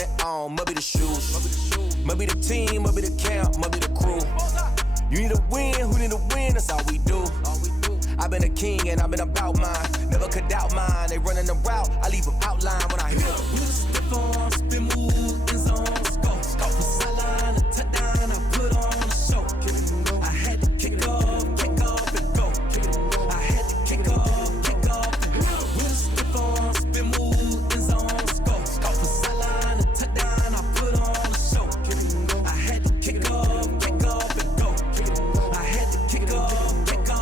it on, must be the shoes. Must be the team, must be the camp, must be the crew. You need a win, who need a win, that's all we do. I've been a king and I've been about mine. Never could doubt mine, they running the route, I leave them outline when I hit them. We was stiff on, spin move, in zone, scope. From sideline to touchdown, I put on a show. I had to kick off and go. I had to kick off and go. We was stiff on, spin move, in zone, scope. From sideline to touchdown, I put on a show. I had to kick off and go. I had to kick off and go.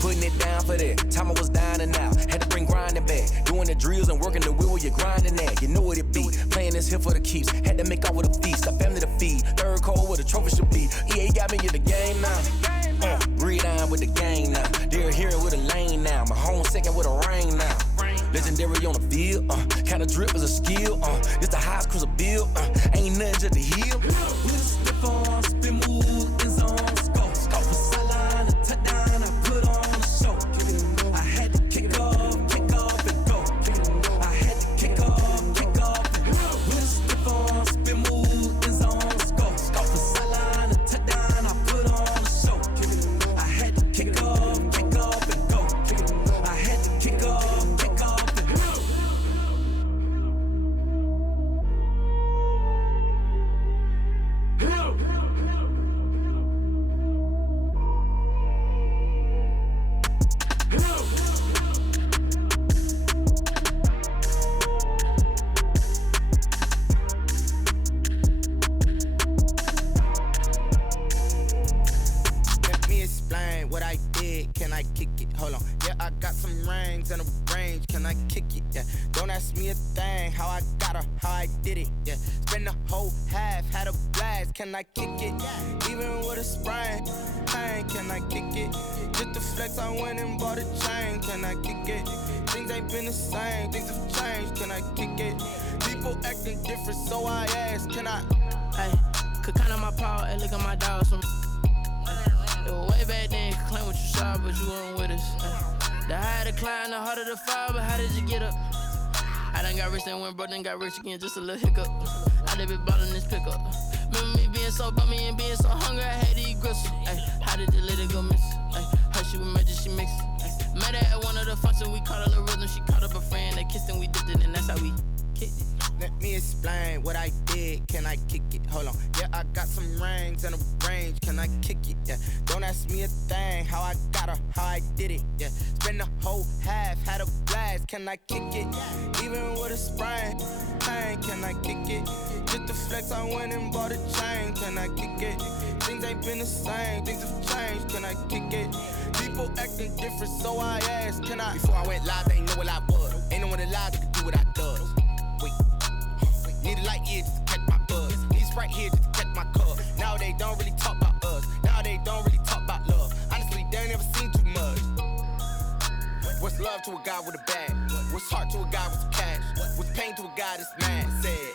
Putting it down for that, time I was down and out. Had to bring grinding back, doing the drills and working the wheel where you're grinding at. You know what it be, playing this here for the keeps. Had to make out with a feast, a family to feed. Third cold where the trophy should be. EA got me in the game now. Breathe on with the game now. They're here with a lane now. My home second with a rain now. Legendary on the field, kinda drip is a skill. This the highest cruiser bill, ain't nothing just to heal. We was stiff on, spin move, in zone, scope. From sideline to touchdown, I put on a show. I had to kick off and go. I had to kick off and go. We was stiff on, spin move, in zone, scope. From sideline to touchdown, I put on a show. I had to kick off and go. I had to kick off and go. Let me explain what I did. Can I kick it? Hold on. Yeah, I got some rings and a range. Can I kick it? Yeah. Don't ask me a thing. How I got her, how I did it. Yeah. Spend the whole half, had a blast. Can I kick it? Even with a sprain. Pain, can I kick it? Just to flex, I went and bought a chain. Can I kick it? Things ain't been the same. Things have changed. Can I kick it? People acting different, so I ask. Can I? Hey, could count on my paw, hey, look at my dog. Some it was way back then, could claim what you saw, but you weren't with us. The higher the climb, the harder the fall, but how did you get up? I done got rich, then went broke, then got rich again, just a little hiccup. I done been ballin' this pickup. Remember me being so bummy and being so hungry, I had to eat gristle. Ay, how did the lady go miss? Ay, her she was magic, she mixed. Met her at one of the functions, we caught a little rhythm, she caught up a friend, they kissed and we dipped it, and that's how we kicked it. Let me explain what I did. Can I kick it? Hold on. Yeah, I got some rings and a range. Can I kick it? Yeah. Don't ask me a thing. How I got her, how I did it. Yeah. Spend the whole half, had a blast. Can I kick it? Even with a sprain. Pain, can I kick it? Just to flex, I went and bought a chain. Can I kick it? Things ain't been the same. Things have changed. Can I kick it? People acting different, so I asked. Can I? Before I went live, they ain't know what I was. Ain't no one alive that could do what I does. Wait. Need a light here just to catch my buzz. Need Sprite here just to catch my cup. Now they don't really talk about us. Now they don't really talk about love. Honestly, they ain't never seen too much. What's love to a guy with a bag? What's heart to a guy with some cash? What's pain to a guy that's mad? Said.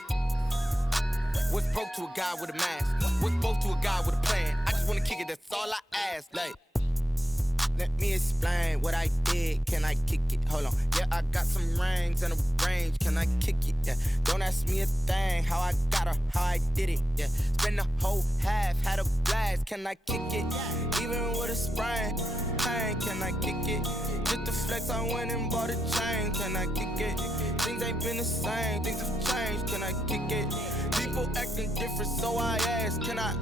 What's broke to a guy with a mask? What's broke to a guy with a plan? I just wanna kick it, that's all I ask. Like, let me explain what I did. Can I kick it? Hold on. Yeah, I got some rings and a range. Can I kick it? Yeah. Don't ask me a thing. How I got her, how I did it. Yeah. Spend the whole half, had a blast. Can I kick it? Even with a sprain. Pain, can I kick it? Just to flex, I went and bought a chain. Can I kick it? Things ain't been the same. Things have changed. Can I kick it? People acting different, so I ask. Can I?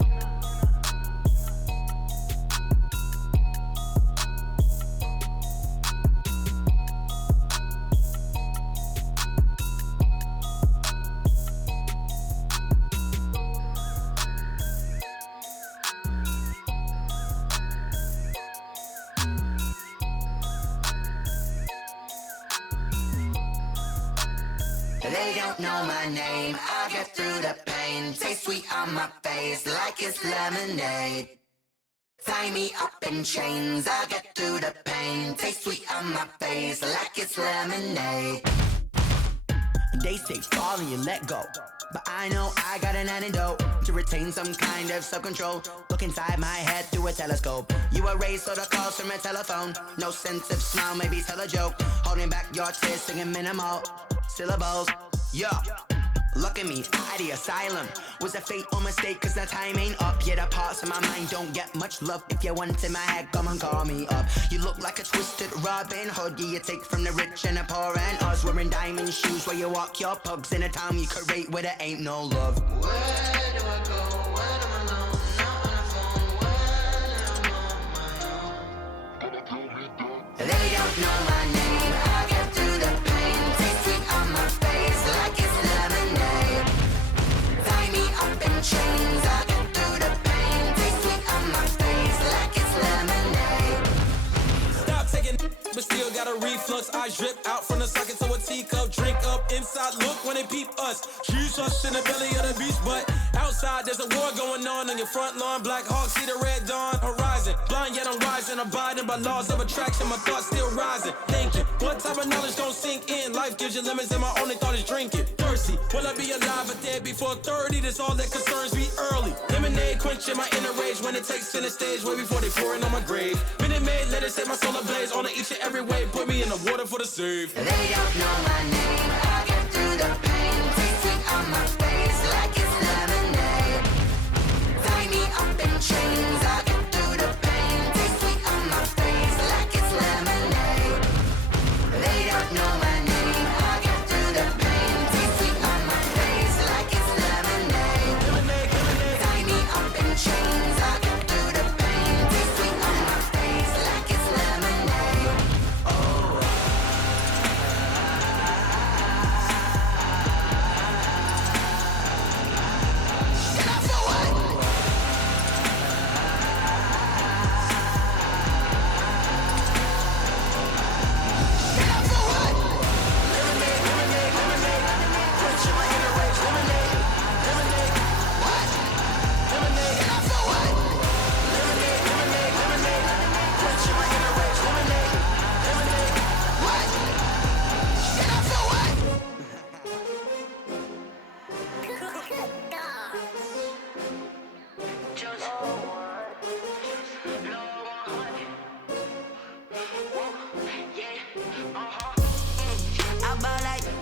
They don't know my name, I'll get through the pain. Taste sweet on my face like it's lemonade. Tie me up in chains, I'll get through the pain. Taste sweet on my face like it's lemonade. They say fall and you let go, but I know I got an antidote to retain some kind of self-control. Look inside my head through a telescope. You erase all the calls from a telephone. No sense of smile, maybe tell a joke. Holding back your tears, singing minimal syllables. Yeah, Look at me, out of the asylum. Was a fate or mistake, cause the time ain't up. Yeah, the parts of my mind don't get much love. If you want in my head, come and call me up. You look like a twisted Robin Hood. Yeah, you take from the rich and the poor and us. Wearing diamond shoes where you walk your pugs in a town you could rate where there ain't no love. Where do I go when I'm alone? Not on the phone when I'm on my own. They don't know my name. I get through the pain. Taste sweet on my face like it's lemonade. Tie me up in chains. I get through the pain. Taste sweet on my face like it's lemonade. Stop taking, but still got a reflux. I drip out from the socket to a teacup. Drink up inside, look when they peep us. She's us in the belly of the beach, but outside there's a war going on your front lawn. Black Hawk see the red dawn horizon. Blind yet I'm rising, abiding by laws of attraction. My thoughts still rising, thinking what type of knowledge don't sink in. Life gives you limits and my only thought is drinking. Thirsty, will I be alive or dead before 30? That's all that concerns me early. Lemonade quenching my inner rage when it takes center stage way before they pour it on my grave. Minute Maid, let it set my soul ablaze on each and every way. Put me in the water for the save. They don't know my name. I get through the pain. Taste sweet on my face like it's lemonade. Tie me up in chains. I get through the pain. Taste sweet on my face like it's lemonade. They don't know my name. I get through the pain. Taste sweet on my face like it's lemonade. Tie me up in chains. I get through the pain. Taste sweet on my face like it's lemonade.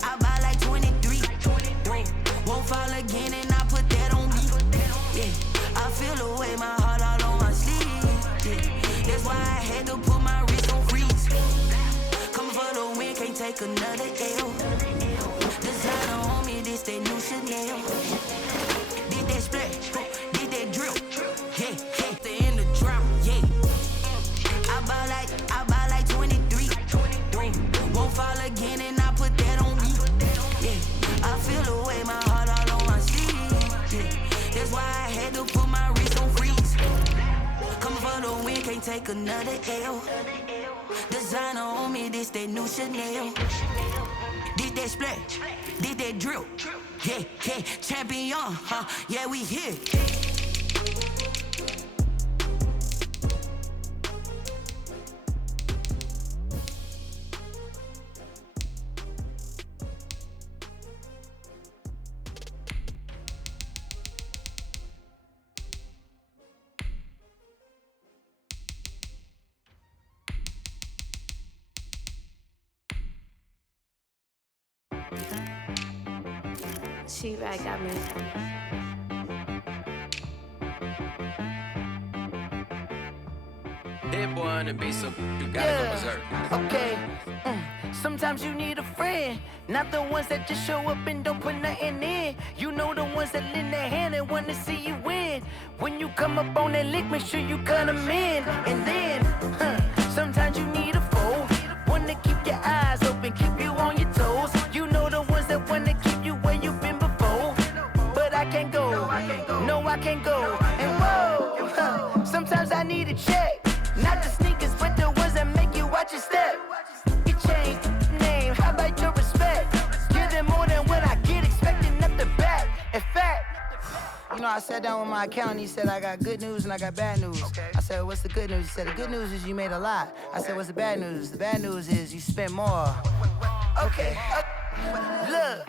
I buy like 23. Won't fall again and I put that on me. Yeah, I feel the way my heart all on my sleeve. Yeah, that's why I had to put my wrist on freeze. Coming for the win, can't take another L. Designer on me, this that new Chanel. Did that split, did that drill. Yeah, yeah, they in the drought. Yeah, I buy like 23. Won't fall again and I put that on me. Yeah, I feel the way my heart all on my sleeve. Yeah, that's why I had to put my wrist on freeze. Coming for the win, can't take another L. Designer on me, this that new Chanel. Did that split, did that drill. Yeah, yeah, champion, huh? Yeah, we here. She right got me. That boy on the beat, so you gotta go berserk. Okay. Sometimes you need a friend, not the ones that just show up and don't put nothing in. You know the ones that lend their hand and want to see you win. When you come up on that lick, make sure you cut them in. And then, sometimes you need a foe, one to keep your eyes open, keep you on your toes. You know the ones that want to keep you where you've been before. But I can't go, no I can't go. And whoa, sometimes I need a check. Not the sneakers, but the ones that make you watch your step. You change name, how about your respect? Give them more than what I get, expecting up the back. In fact, you know, I sat down with my accountant, he said I got good news and I got bad news. I said, what's the good news? He said, the good news is you made a lot. I said, what's the bad news? The bad news is you spent more. Okay, look,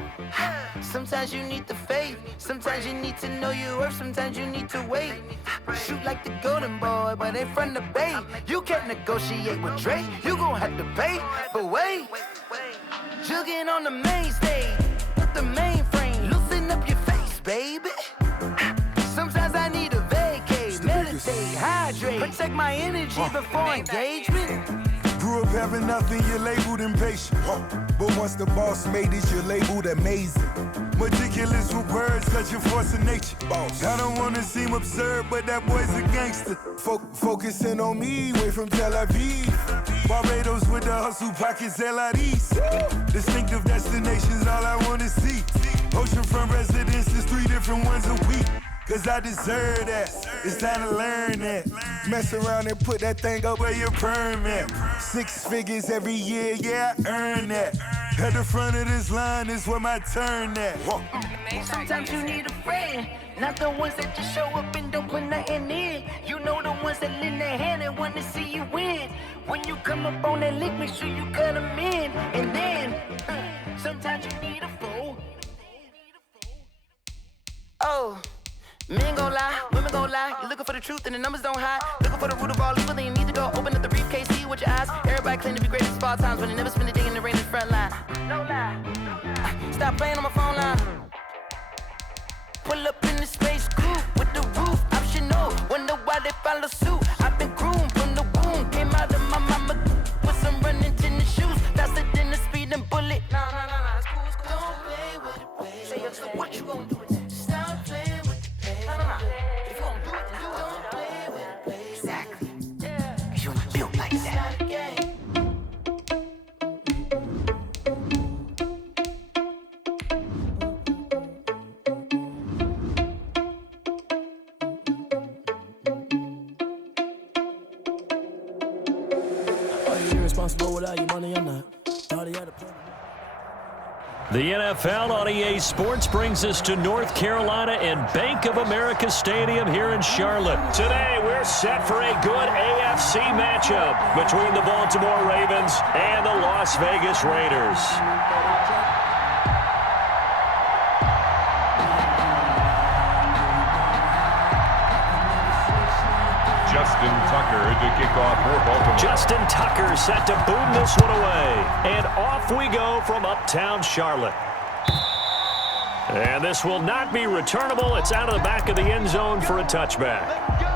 sometimes you need the faith, sometimes you need to know your worth, sometimes you need to wait. Shoot like the golden boy, but in front of the bay. You can't negotiate with Drake, you gon' have to pay. But wait, jugging on the main stage, the mainframe, loosen check my energy before engagement. Grew up having nothing, you're labeled impatient. But once the boss made it, you're labeled amazing. Meticulous with words, such a force of nature. I don't wanna seem absurd, but that boy's a gangster. Focusing on me, way from Tel Aviv. Barbados with the hustle, pockets LIDs. Distinctive destinations, all I wanna see. Oceanfront residences, 3 different ones a week. Cause I deserve that, it's time to learn that. Mess around and put that thing up where your perm at. 6 figures every year, yeah, I earn that. At the front of this line is where my turn at. Sometimes you need a friend, not the ones that just show up and don't put nothing in. You know the ones that lend their hand and want to see you win. When you come up on that lick, make sure you cut them in. And then, sometimes you need a fool. Oh. Men gon' lie, women gon' lie. You're looking for the truth and the numbers don't hide. Looking for the root of all evil, then you need to go open up the briefcase, see with your eyes. Everybody claim to be greatest of all times, but they never spend a day in the rain in the front line. No lie. Stop playing on my phone line. Pull up in the space coupe with the roof optional. Wonder why they follow suit. I've been groomed from the womb. Came out of my mama with some running tennis shoes. Faster than the speeding bullet. No, it's cool, it's cool. Don't play with it, baby. Say, so what you gon' do with it? Stop playing with it. If you don't do it, then you don't play with it, baby. Exactly. Cause you're not built like that. Are you irresponsible without your money or not? The NFL on EA Sports brings us to North Carolina and Bank of America Stadium here in Charlotte. Today, we're set for a good AFC matchup between the Baltimore Ravens and the Las Vegas Raiders. Justin Tucker to kick off for Baltimore. Justin Tucker set to boom this one away. And off we go from uptown Charlotte. And this will not be returnable. It's out of the back of the end zone for a touchback.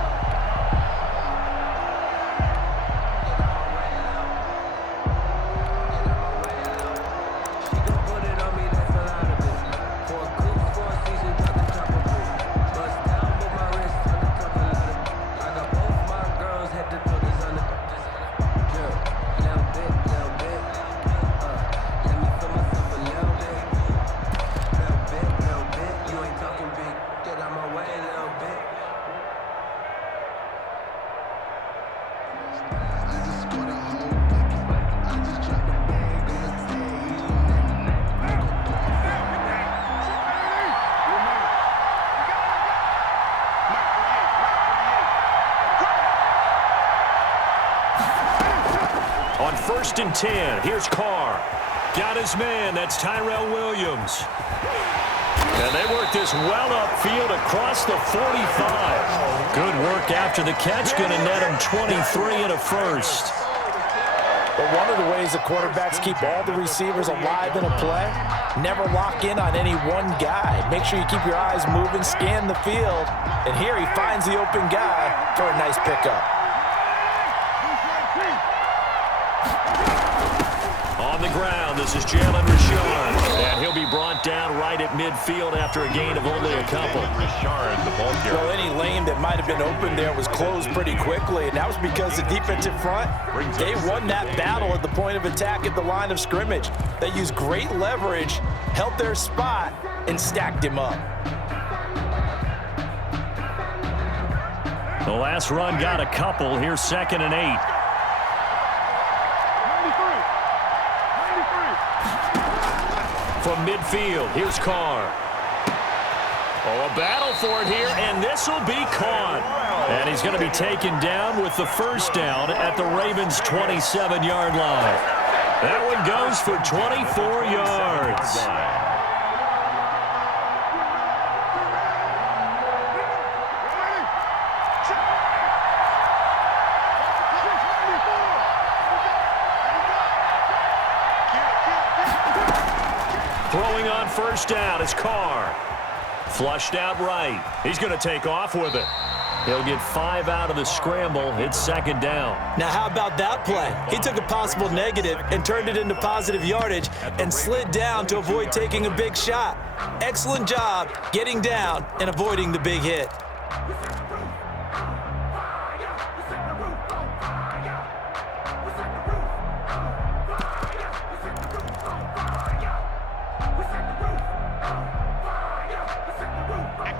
On 1st and 10, here's Carr. Got his man, that's Tyrell Williams. And they work this well upfield across the 45. Good work after the catch, going to net him 23 and a first. But one of the ways the quarterbacks keep all the receivers alive in a play, never lock in on any one guy. Make sure you keep your eyes moving, scan the field. And here he finds the open guy for a nice pickup. On the ground, this is Jalen Richard, and he'll be brought down right at midfield after a gain of only a couple. Richard, the ball carrier. Well, any lane that might have been open there was closed pretty quickly, and that was because the defensive front, they won that battle at the point of attack at the line of scrimmage. They used great leverage, held their spot, and stacked him up. The last run got a couple. Here's 2nd and 8. From midfield, here's Carr. Oh, a battle for it here, and this will be caught. And he's going to be taken down with the first down at the Ravens' 27-yard line. That one goes for 24 yards. Throwing on 1st down is Carr. Flushed out right. He's going to take off with it. He'll get 5 out of the scramble. It's second down. Now, how about that play? He took a possible negative and turned it into positive yardage and slid down to avoid taking a big shot. Excellent job getting down and avoiding the big hit.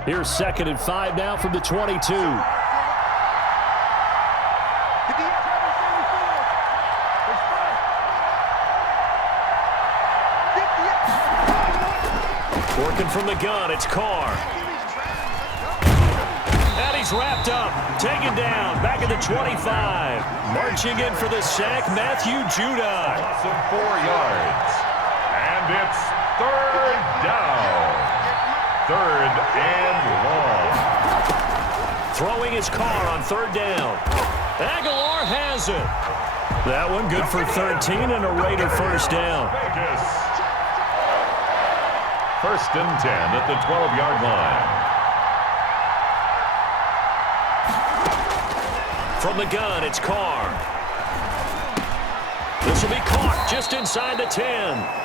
Here's 2nd and 5 now from the 22. Working from the gun, it's Carr. And he's wrapped up, taken down, back at the 25. Marching in for the sack, Matthew Judon. Some 4 yards. And it's 3rd down. 3rd and long. Throwing his Carr on 3rd down. Aguilar has it. That one good for 13 and a Raider first down. Vegas. 1st and 10 at the 12-yard line. From the gun, it's Carr. This will be caught just inside the 10.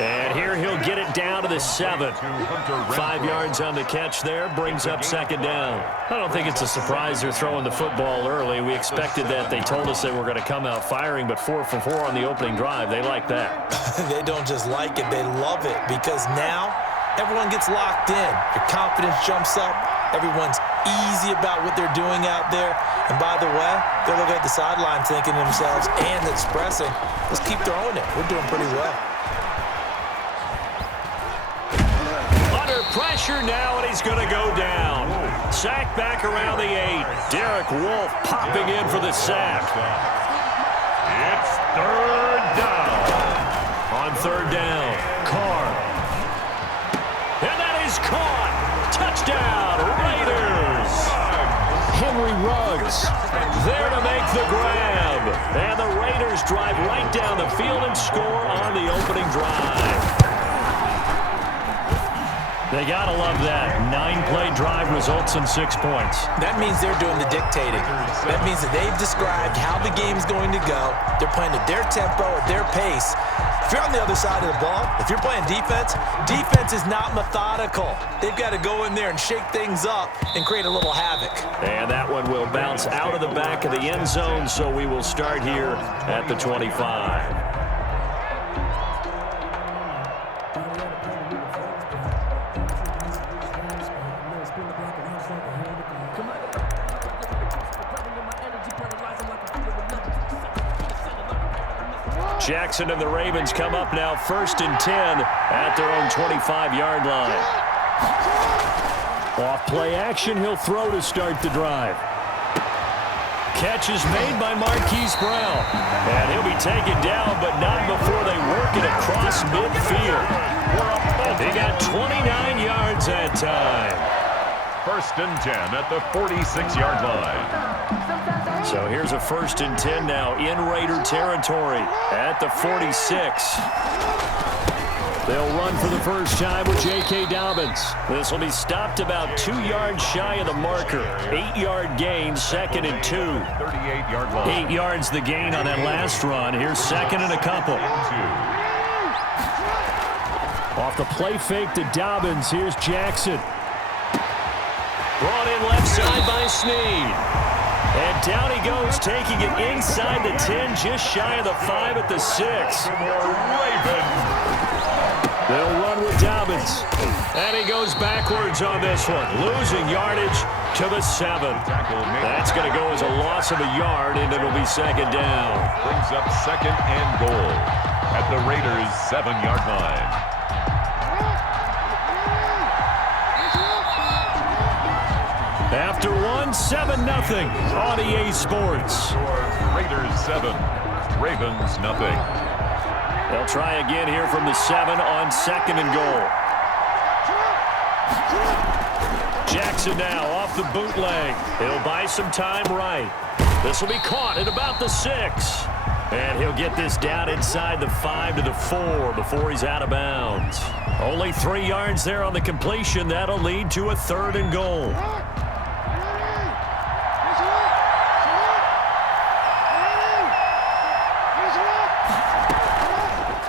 And here he'll get it down to the 7. 5 yards on the catch there, brings up 2nd down. I don't think it's a surprise they're throwing the football early. We expected that. They told us they were going to come out firing, but 4 for 4 on the opening drive. They like that. They don't just like it, they love it, because now everyone gets locked in. Your confidence jumps up. Everyone's easy about what they're doing out there. And by the way, they're looking at the sideline thinking to themselves and expressing, let's keep throwing it. We're doing pretty well. Pressure now, and he's going to go down. Sack back around the 8. Derek Wolfe popping in for the sack. It's 3rd down. On 3rd down, Carr. And that is caught. Touchdown, Raiders. Henry Ruggs there to make the grab. And the Raiders drive right down the field and score on the opening drive. They got to love that. 9-play drive results in 6 points. That means they're doing the dictating. That means that they've described how the game's going to go. They're playing at their tempo, at their pace. If you're on the other side of the ball, if you're playing defense, defense is not methodical. They've got to go in there and shake things up and create a little havoc. And that one will bounce out of the back of the end zone, so we will start here at the 25. Jackson and the Ravens come up now 1st and 10 at their own 25-yard line. Off play action, he'll throw to start the drive. Catch is made by Marquise Brown. And he'll be taken down, but not before they work it across midfield. He got 29 yards that time. 1st and 10 at the 46-yard line. So here's a 1st and 10 now in Raider territory at the 46. They'll run for the first time with J.K. Dobbins. This will be stopped about 2 yards shy of the marker. 8-yard gain, 2nd and 2. 38-yard line. 8 yards the gain on that last run. Here's 2nd and a couple. Off the play fake to Dobbins. Here's Jackson. Brought in left side by Snead. And down he goes, taking it inside the 10, just shy of the 5 at the 6. They'll run with Dobbins. And he goes backwards on this one, losing yardage to the 7. That's going to go as a loss of a yard, and it'll be 2nd down. Brings up 2nd and goal at the Raiders' 7-yard line. After 7-0 on EA Sports. Raiders 7, Ravens nothing. They'll try again here from the 7 on 2nd and goal. Jackson now off the bootleg. He'll buy some time right. This will be caught at about the 6. And he'll get this down inside the 5 to the 4 before he's out of bounds. Only 3 yards there on the completion. That'll lead to a 3rd and goal.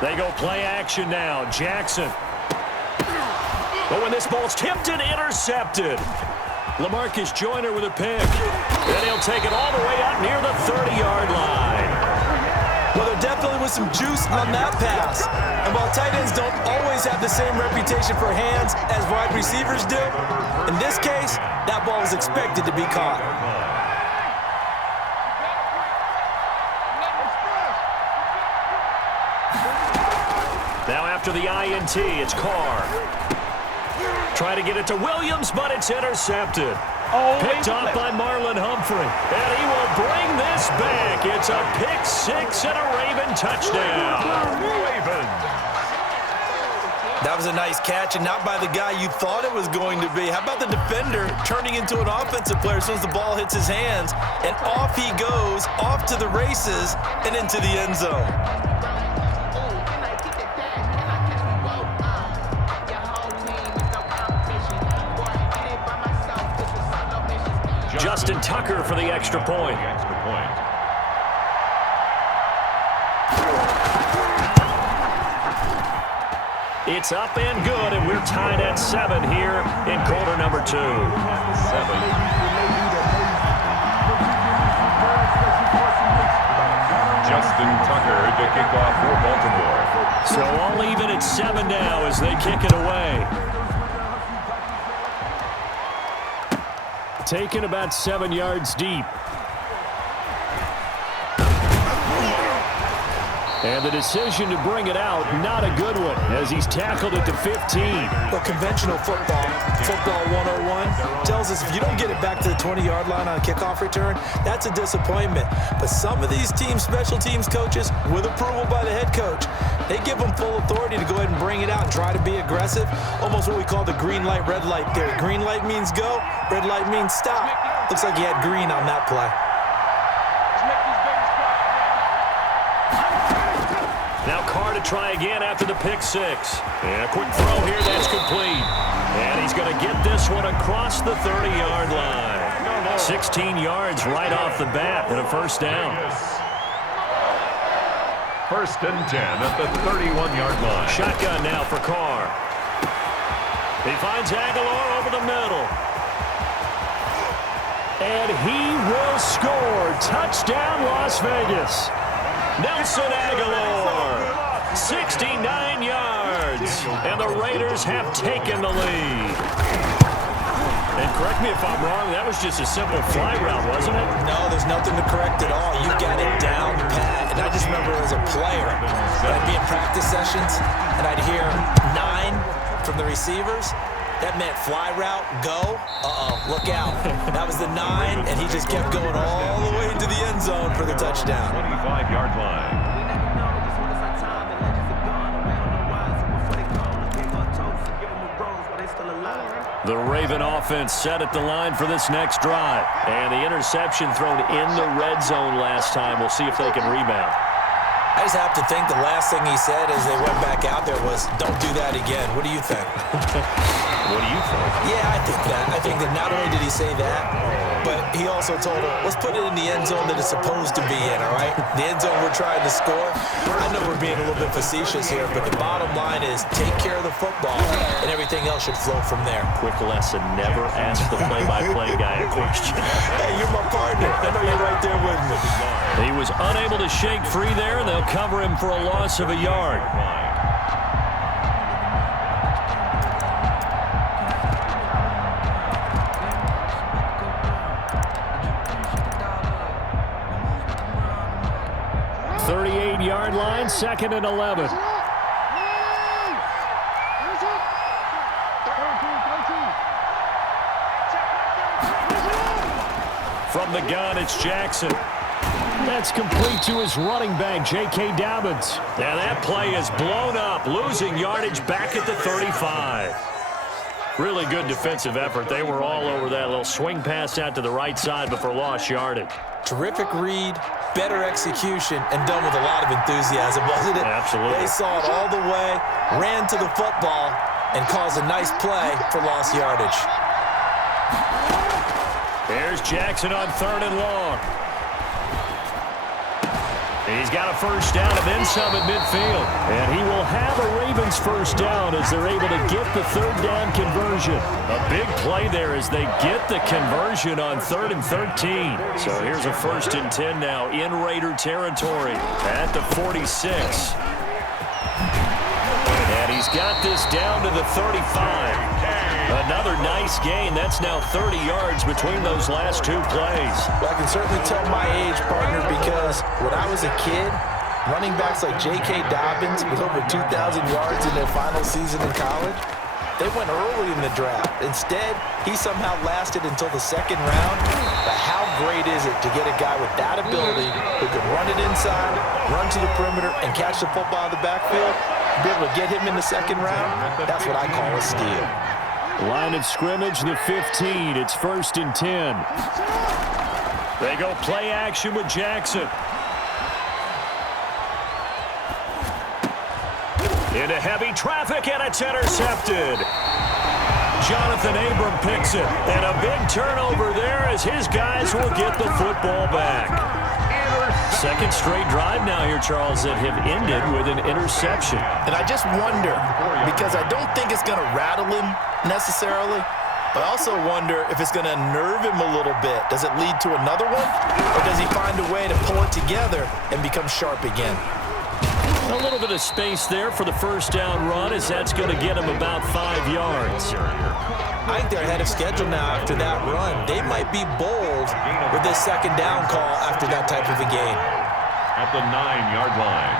They go play action now. Jackson. But when this ball's tipped and intercepted. LaMarcus Joyner with a pick. And he'll take it all the way out near the 30-yard line. Well, there definitely was some juice on that pass. And while tight ends don't always have the same reputation for hands as wide receivers do, in this case, that ball was expected to be caught. Now after the INT, it's Carr. Try to get it to Williams, but it's intercepted. Picked off by Marlon Humphrey. And he will bring this back. It's a pick six and a Raven touchdown. Ravens. That was a nice catch, and not by the guy you thought it was going to be. How about the defender turning into an offensive player as soon as the ball hits his hands, and off he goes, off to the races, and into the end zone. Justin Tucker for the extra point. It's up and good, and we're tied at 7 here in quarter number 2. 7. Justin Tucker to kick off for Baltimore. So all even at 7 now as they kick it away. Taken about 7 yards deep. And the decision to bring it out, not a good one, as he's tackled at the 15. Well, conventional football 101, tells us if you don't get it back to the 20-yard line on a kickoff return, that's a disappointment. But some of these special teams coaches, with approval by the head coach, they give them full authority to go ahead and bring it out and try to be aggressive, almost what we call the green light, red light theory. Green light means go, red light means stop. Looks like he had green on that play. Now Carr to try again after the pick six. And a quick throw here, that's complete. And he's going to get this one across the 30-yard line. 16 yards right off the bat and a first down. First and 10 at the 31-yard line. Shotgun now for Carr. He finds Aguilar over the middle. And he will score. Touchdown, Las Vegas. Nelson Aguilar, 69 yards, and the Raiders have taken the lead. And correct me if I'm wrong, that was just a simple fly route, wasn't it? No, there's nothing to correct at all. You got it down pat. And I just remember as a player, when I'd be in practice sessions, and I'd hear 9 from the receivers. That meant fly route, go, look out. That was the 9, and he just kept going all the way into the end zone for the touchdown. 25-yard line. The Raven offense set at the line for this next drive. And the interception thrown in the red zone last time. We'll see if they can rebound. I just have to think the last thing he said as they went back out there was, don't do that again. What do you think? What do you think? Yeah, I think that. I think that not only did he say that, but he also told him, let's put it in the end zone that it's supposed to be in, all right? The end zone we're trying to score. I know we're being a little bit facetious here, but the bottom line is take care of the football, and everything else should flow from there. Quick lesson, never ask the play-by-play guy a question. Hey, you're my partner. I know you're right there with me. He was unable to shake free there, and they'll cover him for a loss of a yard. Yard line, 2nd and 11. From the gun, it's Jackson. That's complete to his running back, J.K. Dobbins. And that play is blown up, losing yardage back at the 35. Really good defensive effort. They were all over that little swing pass out to the right side before lost yardage. Terrific read, better execution, and done with a lot of enthusiasm, wasn't it? Absolutely. They saw it all the way, ran to the football, and caused a nice play for lost yardage. There's Jackson on 3rd and long. He's got a first down and then some at midfield. And he will have a Ravens first down as they're able to get the third down conversion. A big play there as they get the conversion on 3rd and 13. So here's a 1st and 10 now in Raider territory at the 46. And he's got this down to the 35. Another nice gain. That's now 30 yards between those last 2 plays. Well, I can certainly tell my age, partner, because when I was a kid, running backs like J.K. Dobbins with over 2,000 yards in their final season in college, they went early in the draft. Instead, he somehow lasted until the 2nd round. But how great is it to get a guy with that ability who can run it inside, run to the perimeter, and catch the football in the backfield? Be able to get him in the 2nd round? That's what I call a steal. Line of scrimmage, the 15. It's 1st and 10. They go play action with Jackson. Into heavy traffic, and it's intercepted. Jonathan Abram picks it, and a big turnover there as his guys will get the football back. 2nd straight drive now here, Charles, that have ended with an interception. And I just wonder, because I don't think it's going to rattle him necessarily, but I also wonder if it's going to unnerve him a little bit. Does it lead to another one? Or does he find a way to pull it together and become sharp again? A little bit of space there for the first down run as that's going to get him about 5 yards. I think they're ahead of schedule now after that run. They might be bold with this 2nd down call after that type of a gain. At the 9-yard line.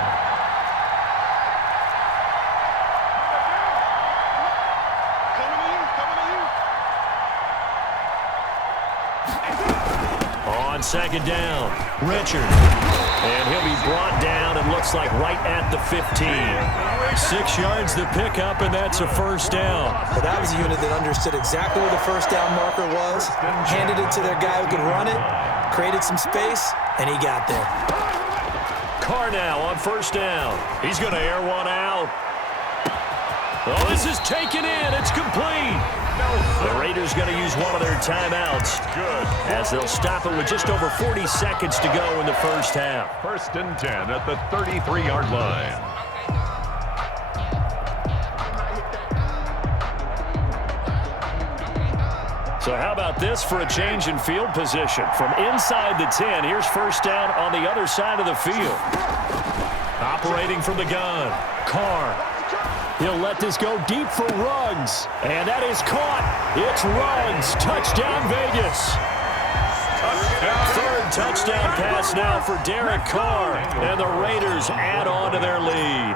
On 2nd down, Richard. And he'll be brought down, and looks like right at the 15. 6 yards the pickup, and that's a first down. Well, that was a unit that understood exactly where the first down marker was, handed it to their guy who could run it, created some space, and he got there. Carr now on first down. He's going to air one out. Oh, this is taken in. It's complete. The Raiders going to use one of their timeouts. Good. As they'll stop it with just over 40 seconds to go in the first half. 1st and 10 at the 33-yard line. So how about this for a change in field position? From inside the 10, here's first down on the other side of the field. Operating from the gun, Carr. He'll let this go deep for Ruggs. And that is caught. It's Ruggs. Touchdown, Vegas. Third touchdown pass now for Derek Carr. And the Raiders add on to their lead.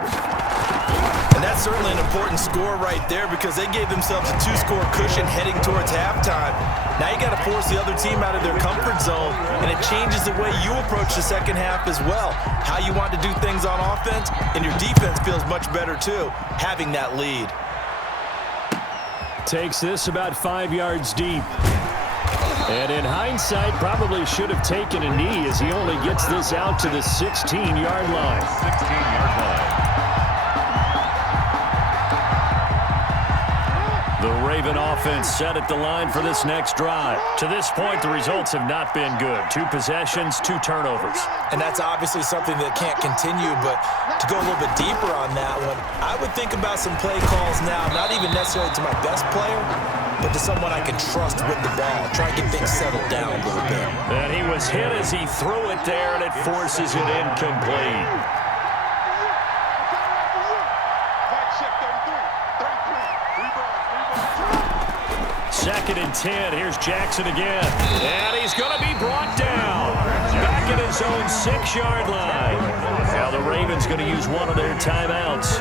And that's certainly an important score right there because they gave themselves a 2-score cushion heading towards halftime. Now you got to force the other team out of their comfort zone, and it changes the way you approach the 2nd half as well. How you want to do things on offense, and your defense feels much better too, having that lead. Takes this about 5 yards deep. And in hindsight, probably should have taken a knee as he only gets this out to the 16-yard line. 16-yard line. The Raven offense set at the line for this next drive. To this point, the results have not been good. 2 possessions, 2 turnovers. And that's obviously something that can't continue, but to go a little bit deeper on that one, I would think about some play calls now, not even necessarily to my best player, but to someone I can trust with the ball. Try and get things settled down a little bit. And he was hit as he threw it there, and it forces it incomplete. 2nd and 10. Here's Jackson again. And he's going to be brought down. Back at his own 6-yard line. Now the Ravens going to use one of their timeouts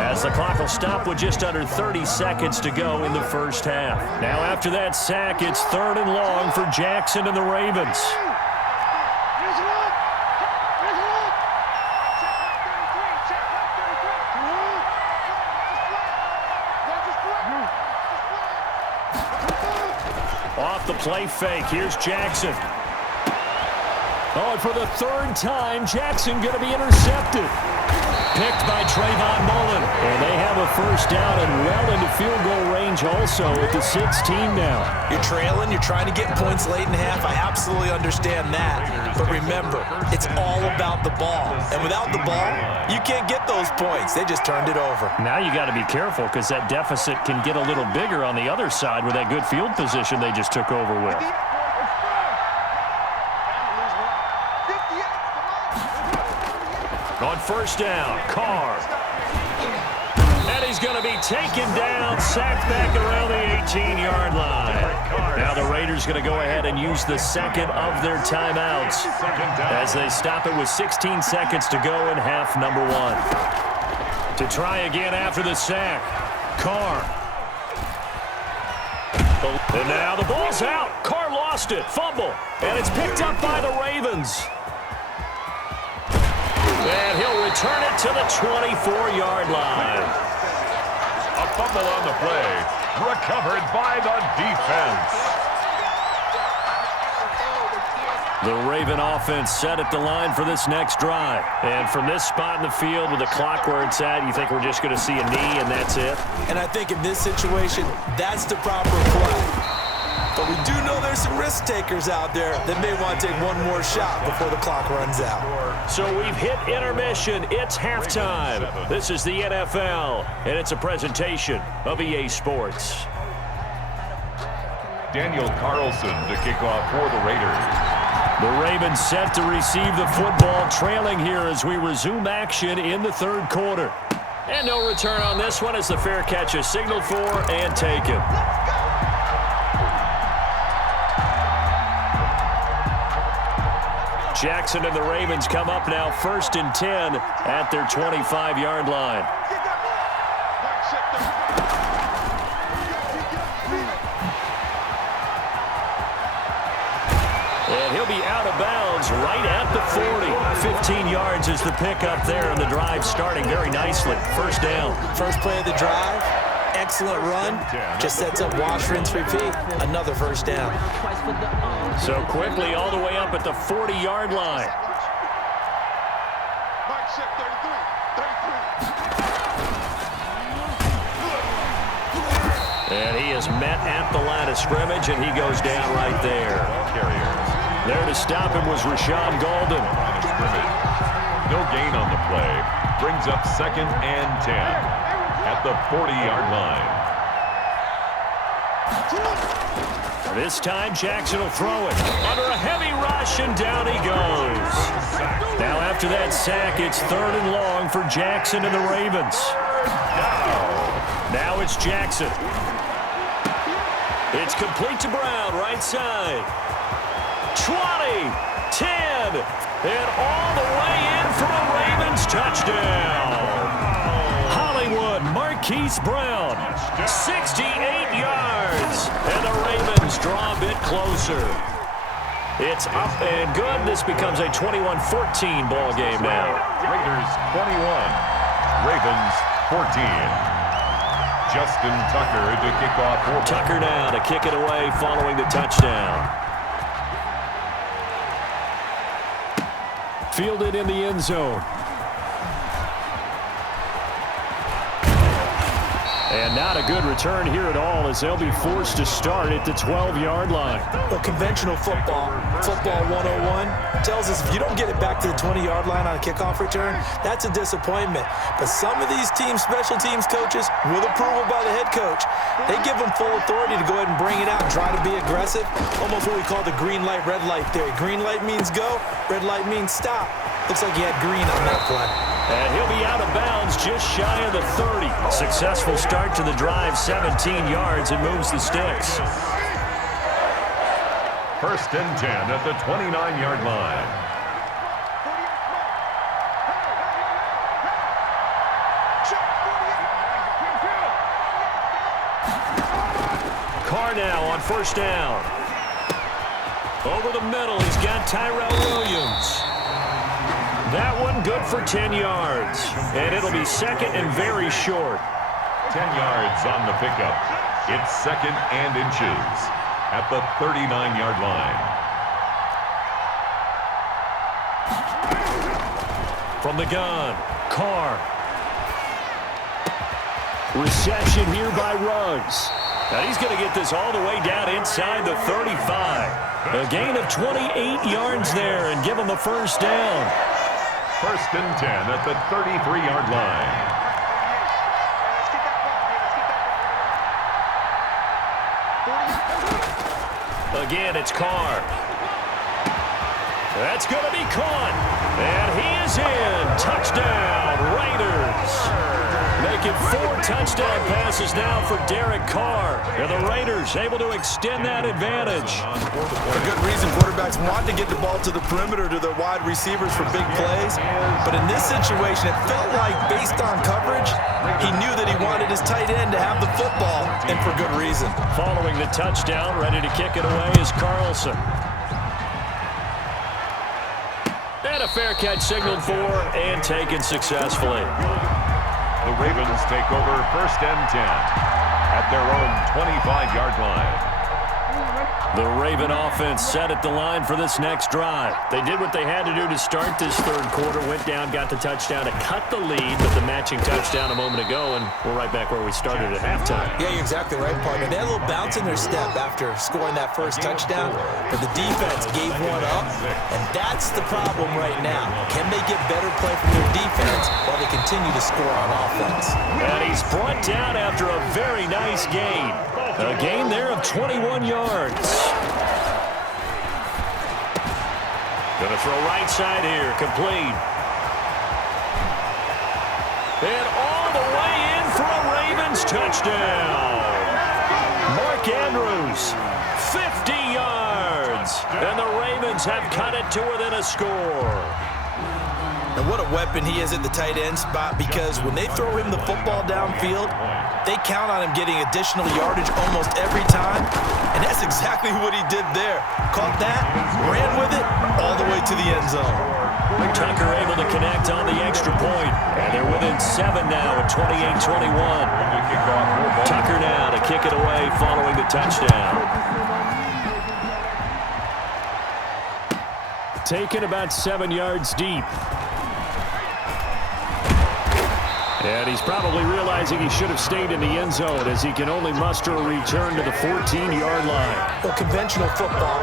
as the clock will stop with just under 30 seconds to go in the first half. Now after that sack, it's 3rd and long for Jackson and the Ravens. Off the play fake, here's Jackson. Oh, and for the 3rd time, Jackson going to be intercepted. picked by Trayvon Mullen. And they have a first down and well into field goal range also at the 16 now. You're trailing. You're trying to get points late in half. I absolutely understand that. But remember, it's all about the ball. And without the ball, you can't get those points. They just turned it over. Now you got to be careful because that deficit can get a little bigger on the other side with that good field position they just took over with. On first down, Carr. And he's going to be taken down, sacked back around the 18-yard line. Now the Raiders going to go ahead and use the second of their timeouts as they stop it with 16 seconds to go in half number one. To try again after the sack, Carr. And now the ball's out. Carr lost it, fumble, and it's picked up by the Ravens. And he'll return it to the 24-yard line. A fumble on the play, recovered by the defense. The Raven offense set at the line for this next drive. And from this spot in the field with the clock where it's at, you think we're just going to see a knee and that's it? And I think in this situation, that's the proper play. But we do know there's some risk takers out there that may want to take one more shot before the clock runs out. So we've hit intermission. It's halftime. This is the NFL, and it's a presentation of EA Sports. Daniel Carlson to kick off for the Raiders. The Ravens set to receive the football, trailing here as we resume action in the third quarter. And no return on this one as the fair catch is signaled for and taken. Jackson and the Ravens come up now 1st and 10 at their 25-yard line. And he'll be out of bounds right at the 40. 15 yards is the pickup there, and the drive starting very nicely. First down. First play of the drive. Excellent run. Just sets up wash, rinse, repeat. Another first down. So quickly all the way up at the 40-yard line. And he is met at the line of scrimmage, and he goes down right there. There to stop him was Rashawn Golden. No gain on the play. Brings up 2nd and 10 at the 40-yard line. This time Jackson will throw it under a heavy rush, and down he goes. Now after that sack, it's 3rd and long for Jackson and the Ravens. Now it's Jackson. It's complete to Brown, right side. 20, 10, and all the way in for a Ravens touchdown. Hollywood Marquise Brown, 68 yards, and the Ravens draw a bit closer. It's up and good. This becomes a 21-14 ball game now. Raiders 21, Ravens 14. Justin Tucker to kick off. Tucker now to kick it away following the touchdown. Fielded in the end zone. And not a good return here at all as they'll be forced to start at the 12-yard line. Well, conventional football 101, tells us if you don't get it back to the 20-yard line on a kickoff return, that's a disappointment. But some of these team special teams coaches, with approval by the head coach, they give them full authority to go ahead and bring it out and try to be aggressive. Almost what we call the green light, red light theory. Green light means go, red light means stop. Looks like he had green on that play. And he'll be out of bounds just shy of the 30. Successful start to the drive, 17 yards, and moves the sticks. 1st and 10 at the 29-yard line. Carr now on 1st down. Over the middle, he's got Tyrell Williams. That one good for 10 yards. And it'll be 2nd and very short. 10 yards on the pickup. It's 2nd and inches at the 39-yard line. From the gun, Carr. Reception here by Ruggs. And he's going to get this all the way down inside the 35. A gain of 28 yards there and give him a first down. First and 10 at the 33-yard line. Again, it's Carr. That's going to be caught. And he is in. Touchdown, Raiders. Making 4 touchdown passes now for Derek Carr. And the Raiders able to extend that advantage. For good reason, quarterbacks want to get the ball to the perimeter to their wide receivers for big plays. But in this situation, it felt like based on coverage, he knew that he wanted his tight end to have the football, and for good reason. Following the touchdown, ready to kick it away is Carlson. And a fair catch signaled for and taken successfully. The Ravens take over first and 10 at their own 25-yard line. The Raven offense set at the line for this next drive. They did what they had to do to start this third quarter, went down, got the touchdown to cut the lead, but the matching touchdown a moment ago, and we're right back where we started at halftime. Yeah, you're exactly right, partner. They had a little bounce in their step after scoring that first touchdown, but the defense gave one up, and that's the problem right now. Can they get better play from their defense while they continue to score on offense? And he's brought down after a very nice gain. A gain there of 21 yards. Going to throw right side here, complete. And all the way in for a Ravens touchdown. Mark Andrews, 50 yards. And the Ravens have cut it to within a score. And what a weapon he is at the tight end spot, because when they throw him the football downfield, they count on him getting additional yardage almost every time, and that's exactly what he did there. Caught that, ran with it, all the way to the end zone. Tucker able to connect on the extra point, and they're within 7 now at 28-21. Tucker now to kick it away following the touchdown. Taken about 7 yards deep. And he's probably realizing he should have stayed in the end zone as he can only muster a return to the 14-yard line. Well, conventional football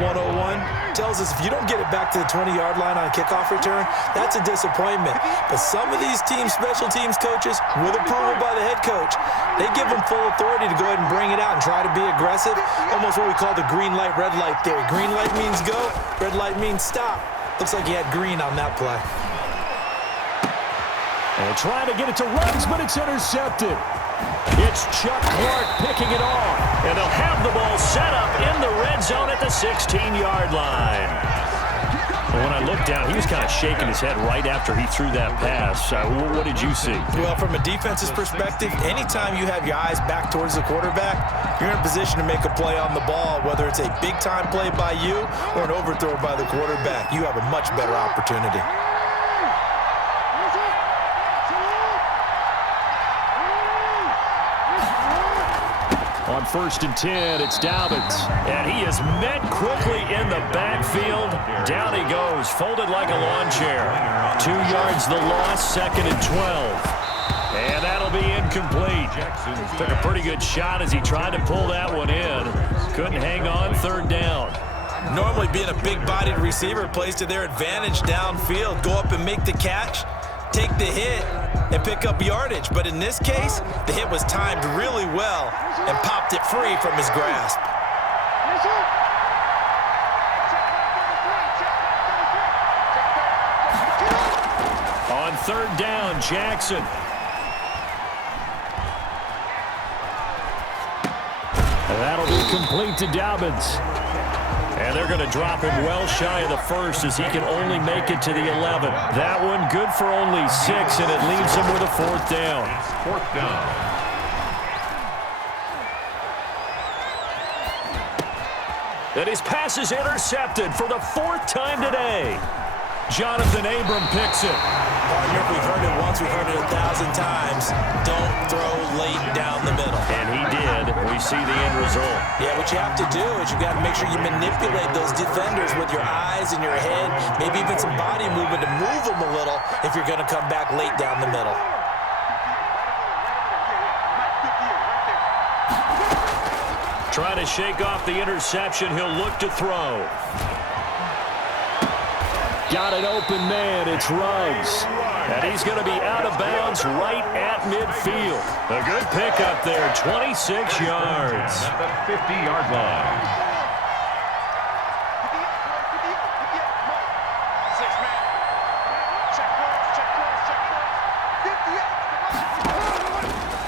101, tells us if you don't get it back to the 20-yard line on a kickoff return, that's a disappointment. But some of these special teams coaches, with approval by the head coach, they give them full authority to go ahead and bring it out and try to be aggressive, almost what we call the green light, red light theory. Green light means go, red light means stop. Looks like he had green on that play. And trying to get it to Ruggs, but it's intercepted. It's Chuck Clark picking it off. And they'll have the ball set up in the red zone at the 16-yard line. And when I looked down, he was kind of shaking his head right after he threw that pass. What did you see? Well, from a defense's perspective, anytime you have your eyes back towards the quarterback, you're in a position to make a play on the ball, whether it's a big-time play by you or an overthrow by the quarterback. You have a much better opportunity. On first and 10, it's Dobbins. And he is met quickly in the backfield. Down he goes, folded like a lawn chair. 2 yards the loss, second and 12. And that'll be incomplete. Took a pretty good shot as he tried to pull that one in. Couldn't hang on, third down. Normally being a big-bodied receiver plays to their advantage downfield. Go up and make the catch, take the hit, and pick up yardage. But in this case, the hit was timed really well and popped it free from his grasp. On third down, Jackson. And that'll be complete to Dobbins. And they're going to drop him well shy of the first as he can only make it to the 11. That one good for only 6, and it leaves him with a fourth down. Fourth down. And his pass is intercepted for the 4th time today. Jonathan Abram picks it. Partner, we've heard it once once, we've heard it 1,000 times. Don't throw late down the middle. And he did. We see the end result. Yeah, what you have to do is you got to make sure you manipulate those defenders with your eyes and your head, maybe even some body movement to move them a little if you're going to come back late down the middle. Trying to shake off the interception. He'll look to throw. Got an open man. It's Ruggs. And he's going to be out of bounds right at midfield. A good pickup there, 26 yards. At the 50-yard line.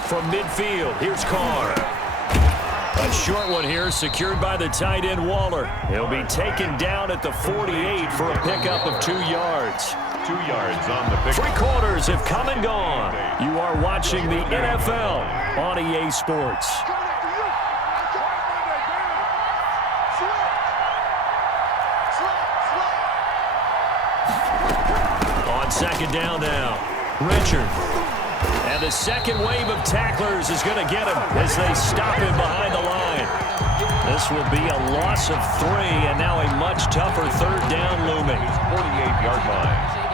From midfield, here's Carr. A short one here, secured by the tight end Waller. He'll be taken down at the 48 for a pickup of 2 yards. 2 yards on the pick. 3 quarters have come and gone. You are watching the NFL on EA Sports. On second down now, Richard. And the second wave of tacklers is going to get him as they stop him behind the line. This will be a loss of 3, and now a much tougher third down looming. 48-yard line.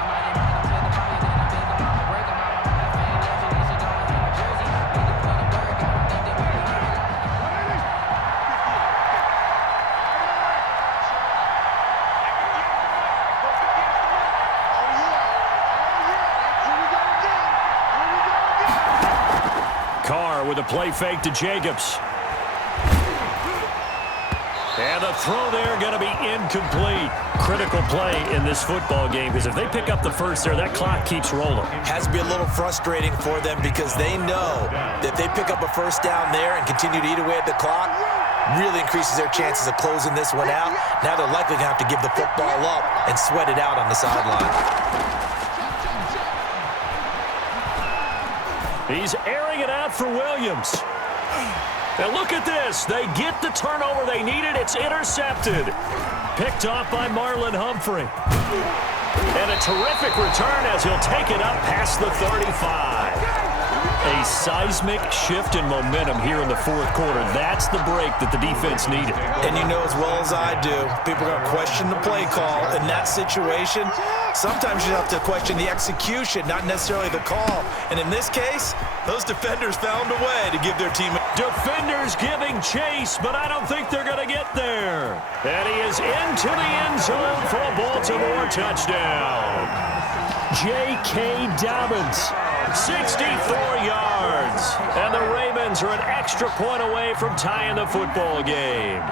Carr with a play fake to Jacobs. And the throw there going to be incomplete. Critical play in this football game because if they pick up the first there, that clock keeps rolling. Has to be a little frustrating for them because they know that if they pick up a first down there and continue to eat away at the clock, really increases their chances of closing this one out. Now they're likely going to have to give the football up and sweat it out on the sideline. He's airing it out for Williams. And look at this. They get the turnover they needed. It's intercepted. Picked off by Marlon Humphrey. And a terrific return as he'll take it up past the 35. A seismic shift in momentum here in the fourth quarter. That's the break that the defense needed. And you know as well as I do, people are going to question the play call in that situation. Sometimes you have to question the execution, not necessarily the call. And in this case, those defenders found a way to give their team. Defenders giving chase, but I don't think they're going to get there. And he is into the end zone for a Baltimore touchdown. J.K. Dobbins, 64 yards. And the Ravens are an extra point away from tying the football game.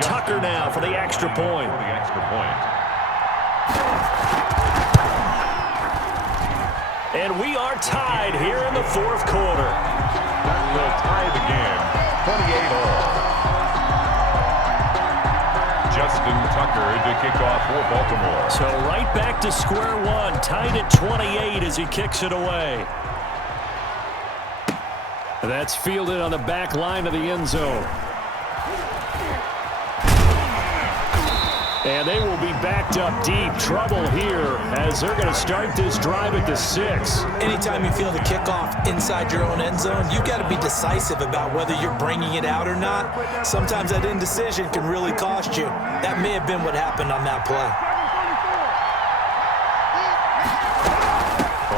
Tucker now for the extra point. And we are tied here in the fourth quarter. That will tie the game, 28-all. Justin Tucker to kick off for Baltimore. So right back to square one, tied at 28 as he kicks it away. That's fielded on the back line of the end zone. And they will be backed up deep. Trouble here as they're going to start this drive at the 6. Anytime you feel the kickoff inside your own end zone, you've got to be decisive about whether you're bringing it out or not. Sometimes that indecision can really cost you. That may have been what happened on that play.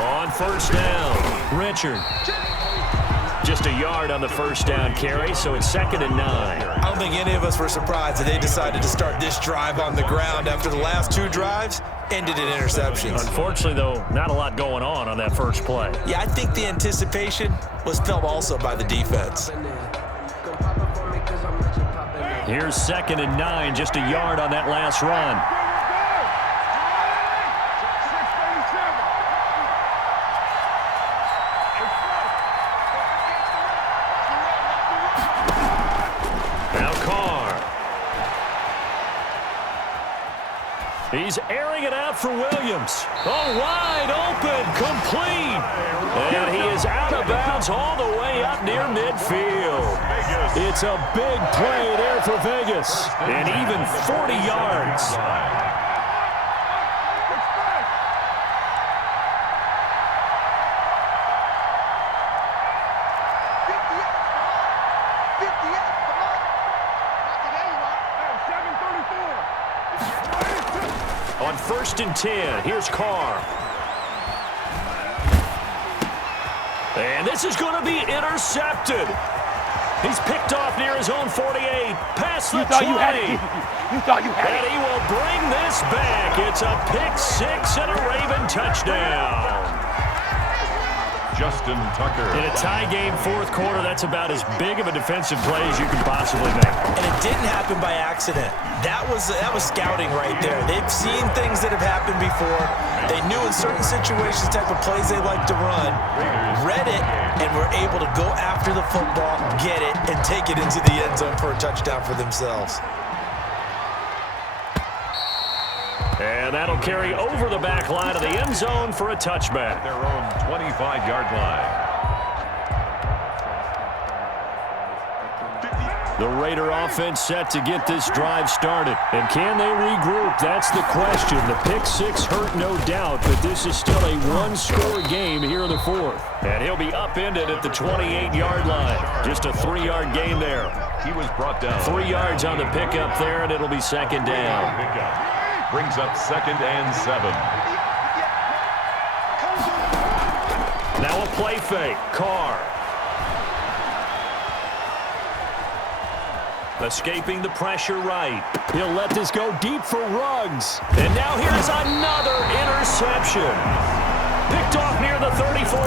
On first down, Richard. Just a yard on the first down carry, so it's 2nd and 9. I don't think any of us were surprised that they decided to start this drive on the ground after the last 2 drives ended in interceptions. Unfortunately, though, not a lot going on that first play. Yeah, I think the anticipation was felt also by the defense. Here's 2nd and 9, just a yard on that last run. He's airing it out for Williams. Oh, wide open, complete. And he is out of bounds all the way up near midfield. It's a big play there for Vegas. And even 40 yards. 1st and 10. Here's Carr. And this is going to be intercepted. He's picked off near his own 48. Past the 20. You thought you had it. And he will bring this back. It's a pick six and a Raven touchdown. Justin Tucker. In a tie game, 4th quarter, that's about as big of a defensive play as you can possibly make. And it didn't happen by accident. That was scouting right there. They've seen things that have happened before. They knew in certain situations type of plays they like to run, read it, and were able to go after the football, get it, and take it into the end zone for a touchdown for themselves. And that'll carry over the back line of the end zone for a touchback. Their own 25-yard line. The Raider offense set to get this drive started. And can they regroup? That's the question. The pick six hurt, no doubt, but this is still a one-score game here in the 4th. And he'll be upended at the 28-yard line. Just a 3-yard gain there. He was brought down. 3 yards on the pickup there, and it'll be 2nd down. Brings up 2nd and 7. Now a play fake. Carr. Escaping the pressure right. He'll let this go deep for Ruggs. And now here's another interception. Picked off near the 34.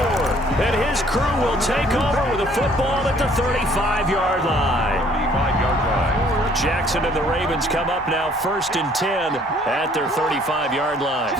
And his crew will take over with a football at the 35-yard line. 35-yard line. Jackson and the Ravens come up now 1st and 10 at their 35-yard line.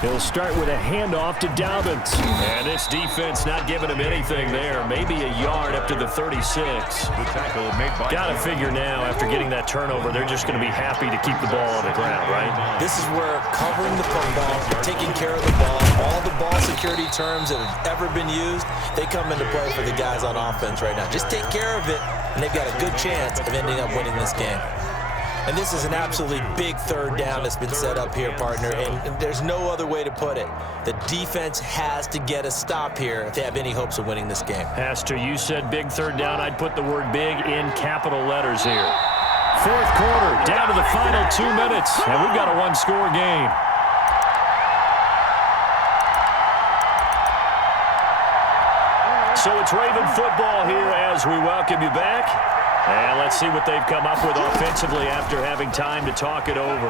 He'll start with a handoff to Dobbins. And this defense not giving him anything there. Maybe a yard up to the 36. The tackle made by... Got to figure now, after getting that turnover, they're just going to be happy to keep the ball on the ground, right? This is where covering the football, taking care of the ball, all the ball security terms that have ever been used, they come into play for the guys on offense right now. Just take care of it, and they've got a good chance of ending up winning this game. And this is an absolutely big 3rd down that's been set up here, partner, and there's no other way to put it. The defense has to get a stop here if they have any hopes of winning this game. Has to. You said big 3rd down. I'd put the word big in capital letters here. 4th quarter, down to the final 2 minutes, and we've got a one-score game. So it's Raven football here as we welcome you back. And let's see what they've come up with offensively after having time to talk it over.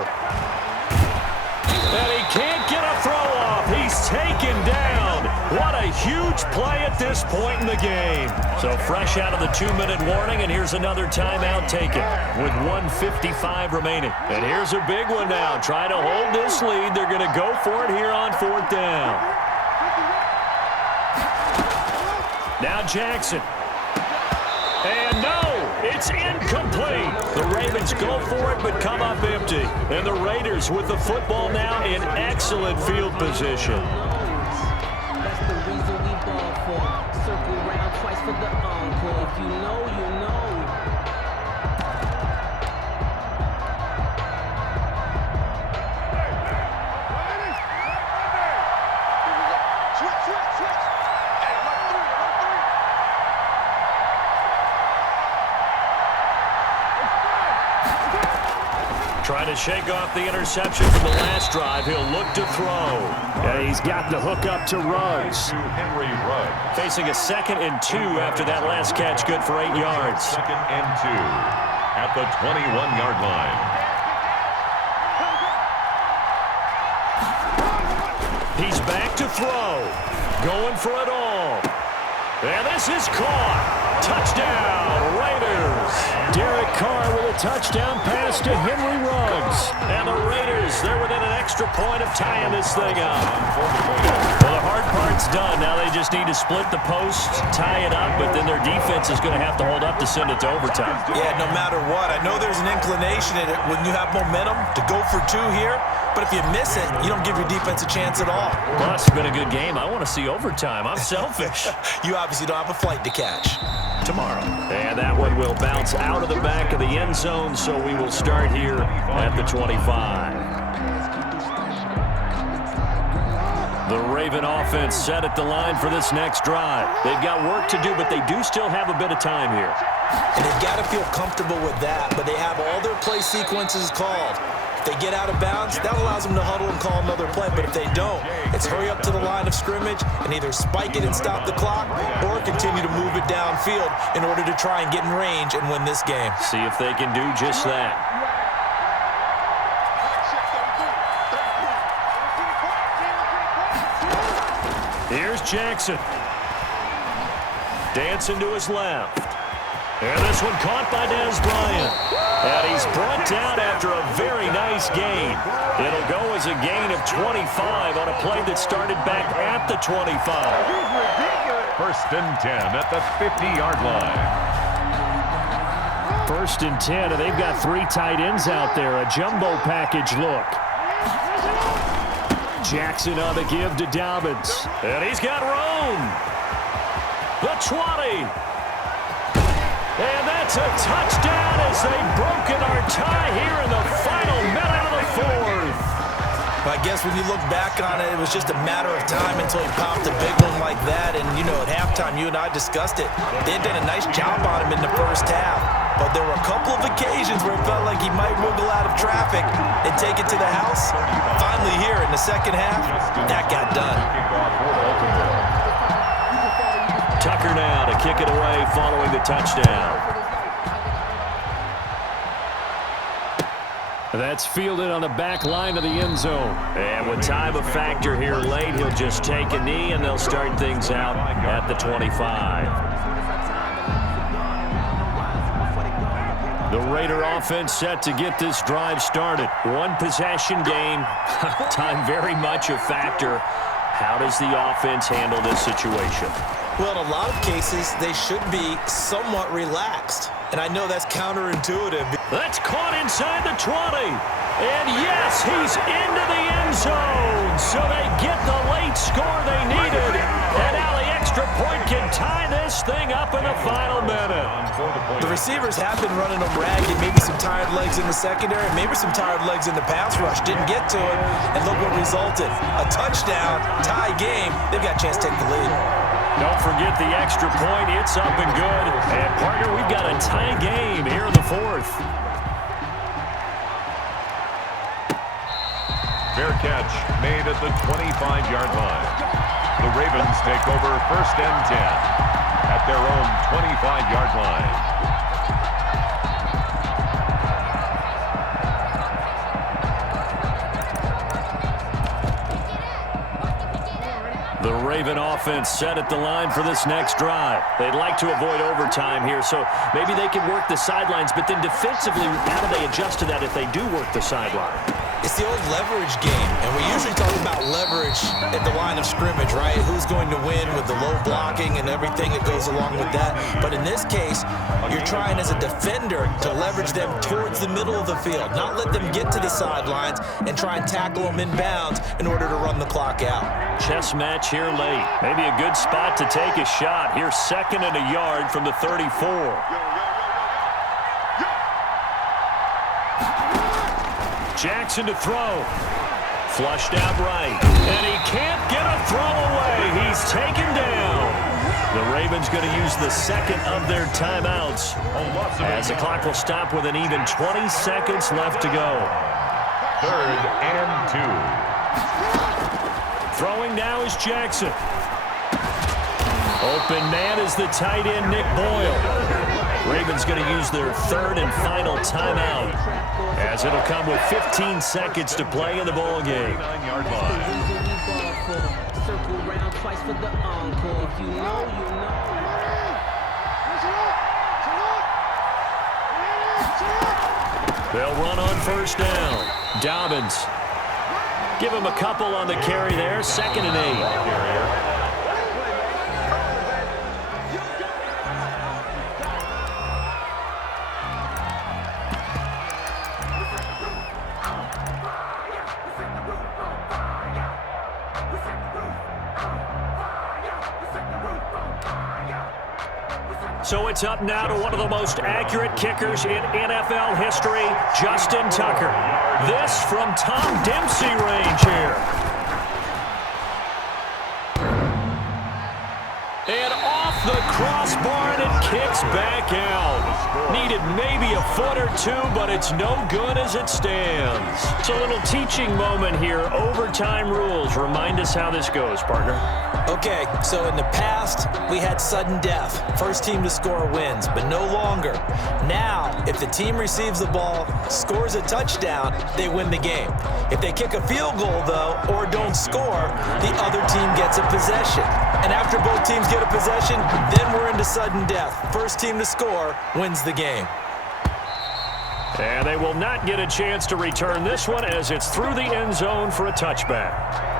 And he can't get a throw off. He's taken down. What a huge play at this point in the game. So fresh out of the 2-minute warning, and here's another timeout taken with 1:55 remaining. And here's a big one now. Trying to hold this lead. They're going to go for it here on 4th down. Now Jackson. And no, it's incomplete. The Ravens go for it but come up empty. And the Raiders with the football now in excellent field position. That's the reason we ball for. Circle round twice for the encore. If you know, you know. Trying to shake off the interception from the last drive. He'll look to throw. And he's got the hook up to Ruggs. Henry Ruggs. Facing a 2nd and 2 after that last catch. Good for 8 yards. 2nd and 2 at the 21-yard line. He's back to throw. Going for it all. And this is caught. Touchdown, Raiders. Derek Carr with a touchdown pass to Henry Ruggs. And the Raiders, they're within an extra point of tying this thing up. Well, the hard part's done. Now they just need to split the post, tie it up, but then their defense is going to have to hold up to send it to overtime. Yeah, no matter what. I know there's an inclination in it when you have momentum to go for 2 here, but if you miss it, you don't give your defense a chance at all. Plus, it's been a good game. I want to see overtime. I'm selfish. You obviously don't have a flight to catch. Tomorrow. And that one will bounce out of the back of the end zone, so we will start here at the 25. The Raven offense set at the line for this next drive. They've got work to do, but they do still have a bit of time here. And they've got to feel comfortable with that, but they have all their play sequences called. If they get out of bounds, that allows them to huddle and call another play. But if they don't, it's hurry up to the line of scrimmage and either spike it and stop the clock or continue to move it downfield in order to try and get in range and win this game. See if they can do just that. Here's Jackson. Dancing to his left. And this one caught by Dez Bryant. And he's brought down after a very nice gain. It'll go as a gain of 25 on a play that started back at the 25. First and 10 at the 50-yard line. First and 10, and they've got 3 tight ends out there. A jumbo package look. Jackson on the give to Dobbins. And he's got room. The 20. And that's a touchdown as they've broken our tie here in the final minute of the fourth. I guess when you look back on it, it was just a matter of time until he popped a big one like that. And, you know, at halftime, you and I discussed it. They did a nice job on him in the first half. But there were a couple of occasions where it felt like he might wiggle out of traffic and take it to the house. Finally here in the second half, that got done. Tucker now to kick it away following the touchdown. That's fielded on the back line of the end zone. And with time a factor here late, he'll just take a knee and they'll start things out at the 25. The Raider offense set to get this drive started. One possession game. Time very much a factor. How does the offense handle this situation? Well, in a lot of cases, they should be somewhat relaxed. And I know that's counterintuitive. That's caught inside the 20. And yes, he's into the end zone. So they get the late score they needed. And now the extra point can tie this thing up in the final minute. The receivers have been running them ragged. Maybe some tired legs in the secondary, maybe some tired legs in the pass rush. Didn't get to it. And look what resulted. A touchdown, tie game. They've got a chance to take the lead. Don't forget the extra point. It's up and good. And, partner, we've got a tie game here in the fourth. Fair catch made at the 25-yard line. The Ravens take over first and 10 at their own 25-yard line. The Raven offense set at the line for this next drive. They'd like to avoid overtime here, so maybe they can work the sidelines, but then defensively, how do they adjust to that if they do work the sideline? It's the old leverage game, and we usually talk about leverage at the line of scrimmage, right? Who's going to win with the low blocking and everything that goes along with that. But in this case, you're trying as a defender to leverage them towards the middle of the field, not let them get to the sidelines and try and tackle them in bounds in order to run the clock out. Chess match here late. Maybe a good spot to take a shot. Here's 2nd and a yard from the 34. Jackson to throw. Flushed out right. And he can't get a throw away. He's taken down. The Ravens going to use the second of their timeouts as the clock will stop with an even 20 seconds left to go. 3rd and 2. Throwing now is Jackson. Open man is the tight end, Nick Boyle. Ravens going to use their 3rd and final timeout as it'll come with 15 seconds to play in the ball game. 9-yard line. They'll run on first down. Dobbins. Give him a couple on the carry there. 2nd and 8. So it's up now to one of the most accurate kickers in NFL history, Justin Tucker. This from Tom Dempsey range here. And off the crossbar, and it kicks back out. Needed maybe a foot or two, but it's no good as it stands. It's a little teaching moment here. Overtime rules. Remind us how this goes, partner. Okay, so in the past, we had sudden death. First team to score wins, but no longer. Now, if the team receives the ball, scores a touchdown, they win the game. If they kick a field goal, though, or don't score, the other team gets a possession. And after both teams get a possession, then we're into sudden death. First team to score wins the game. And they will not get a chance to return this one as it's through the end zone for a touchback.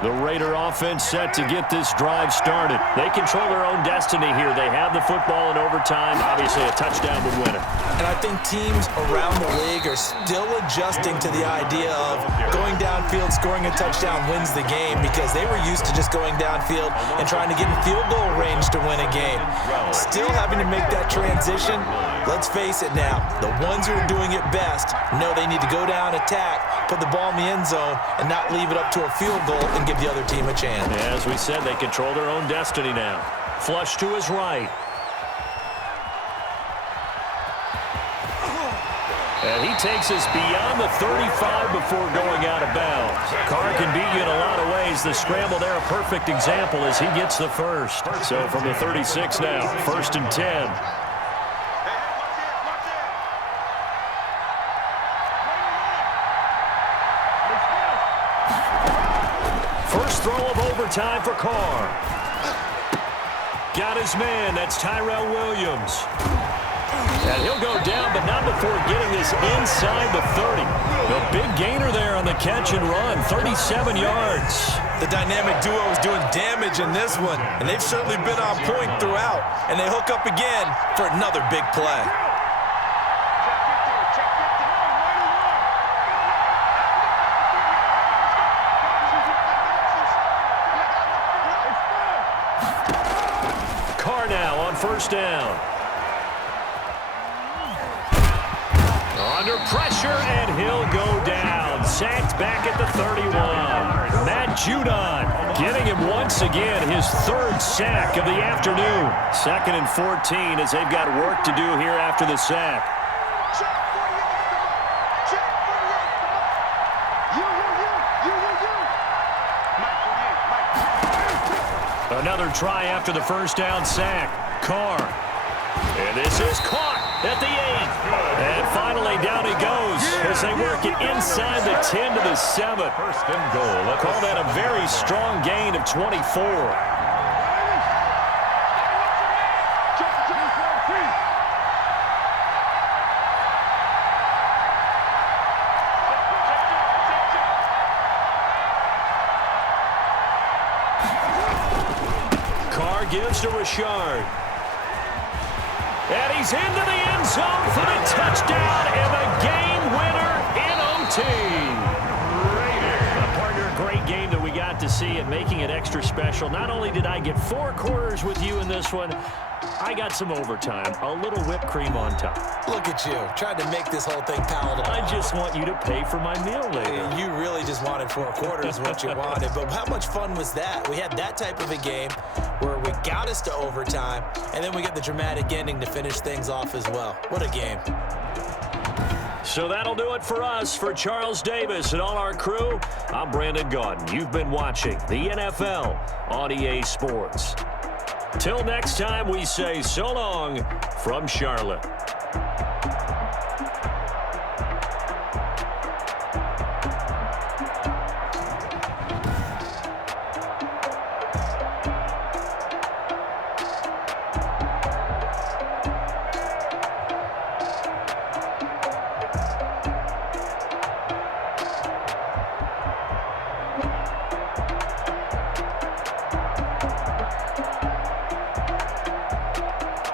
The Raider offense set to get this drive started. They control their own destiny here. They have the football in overtime. Obviously, a touchdown would win it. And I think teams around the league are still adjusting to the idea of going downfield, scoring a touchdown wins the game, because they were used to just going downfield and trying to get in field goal range to win a game. Still having to make that transition. Let's face it now, the ones who are doing it best know they need to go down, attack, put the ball in the end zone, and not leave it up to a field goal and give the other team a chance. Yeah, as we said, they control their own destiny now. Flush to his right. And he takes us beyond the 35 before going out of bounds. Carr can beat you in a lot of ways. The scramble there, a perfect example as he gets the first. So from the 36 now, 1st and 10. First throw of overtime for Carr. Got his man. That's Tyrell Williams. And he'll go down, but not before getting this inside the 30. The big gainer there on the catch and run, 37 yards. The dynamic duo is doing damage in this one, and they've certainly been on point throughout. And they hook up again for another big play. Carr now on first down. Under pressure, and he'll go down. Sacked back at the 31. Matt Judon getting him once again, his third sack of the afternoon. 2nd and 14 as they've got work to do here after the sack. Another try after the first down sack. Carr. And this is caught at the 8. And finally down he goes as they work it inside the 10 to the 7. First and goal. Call that a very strong gain of 24. Carr gives to Richard. And he's into the end zone for the touchdown and the game winner in OT. Partner, great game that we got to see and making it extra special. Not only did I get 4 quarters with you in this one, I got some overtime, a little whipped cream on top. Look at you, trying to make this whole thing palatable. I just want you to pay for my meal later. You really just wanted 4 quarters what you wanted, but how much fun was that? We had that type of a game where we got us to overtime, and then we get the dramatic ending to finish things off as well. What a game. So that'll do it for us. For Charles Davis and all our crew, I'm Brandon Gaudin. You've been watching the NFL on EA Sports. Till next time, we say so long from Charlotte.